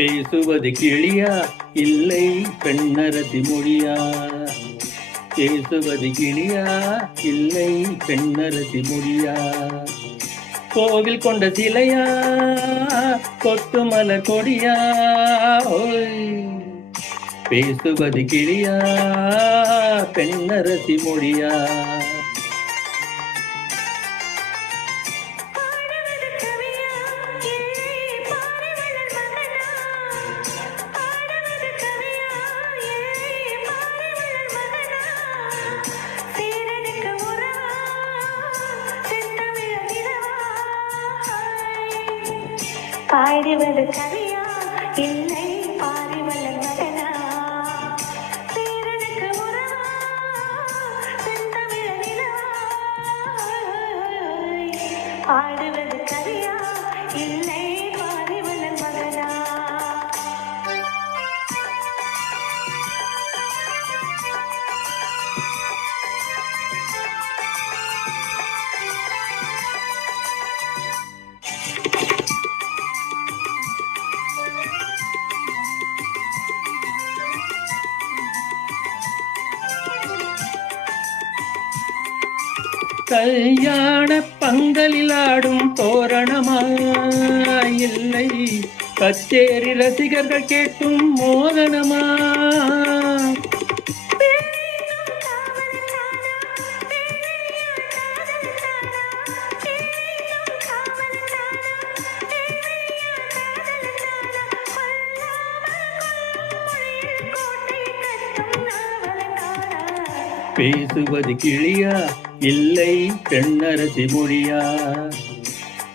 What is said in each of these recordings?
பேசுவது கிளியா இல்லை பெண்ணரசி மொழியா? பேசுவது கிளியா இல்லை பெண்ணரசி மொழியா? கோவில் கொண்ட சிலையா கொத்து மலர் கொடியா? ஓய், பேசுவது கிளியா பெண்ணரசி மொழியா? பாடுவது கவியா இல்லை பாரிவளர் மகனா? பேரனுக்கு உறவா செந்தமிழ் நிலவா? பாடுவது கவியா இல்லை பாரிவளர் மகனா? கல்யாண பந்தலில் ஆடும் தோரணமா இல்லை கச்சேரி ரசிகர்கள் கேட்டும் மோகனமா? பேசுவது கிளியா இல்லை பெண்ணரசி மொழியா?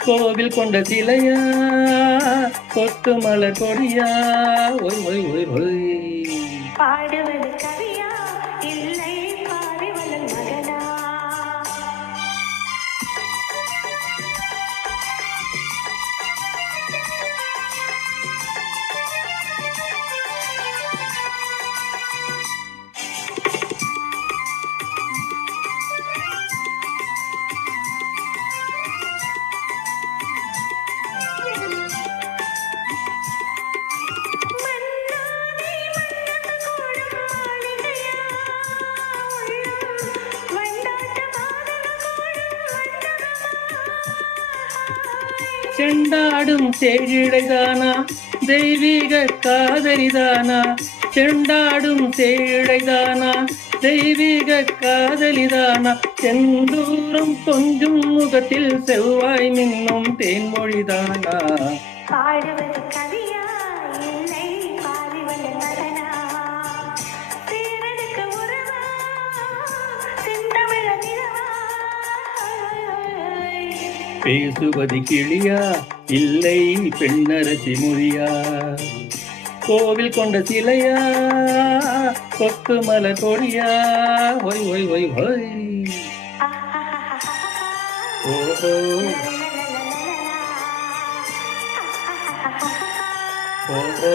கோவில் கொண்ட சிலையா கொத்து மலர் கொடியா? ஒய் ஒய் ஒய் ஒய், பாடுவது கவியா இல்லை பாரிவளர் மகனா? செண்டாடும் சேழிழைதானா தெய்வீக காதலிதானா? செண்டாடும் சேழிழைதானா தெய்வீக காதலிதானா? செந்தூரம் கொஞ்சும் முகத்தில் செவ்வாய் மின்னும் தேன்மொழிதானா? பாடுவது கவியா இல்லை பாரிவளர் மகனா? பேரனுக்கு உறவா செந்தமிழ் நிலவா? பேசுவது கிளியா இல்லை பெண்ணரசி மொழியா? கோவில் கொண்ட சிலையா கொத்து மலர் கொடியா? ஒய் ஒய் ஒய் ஒய், ஓஹோ ஓஹோ.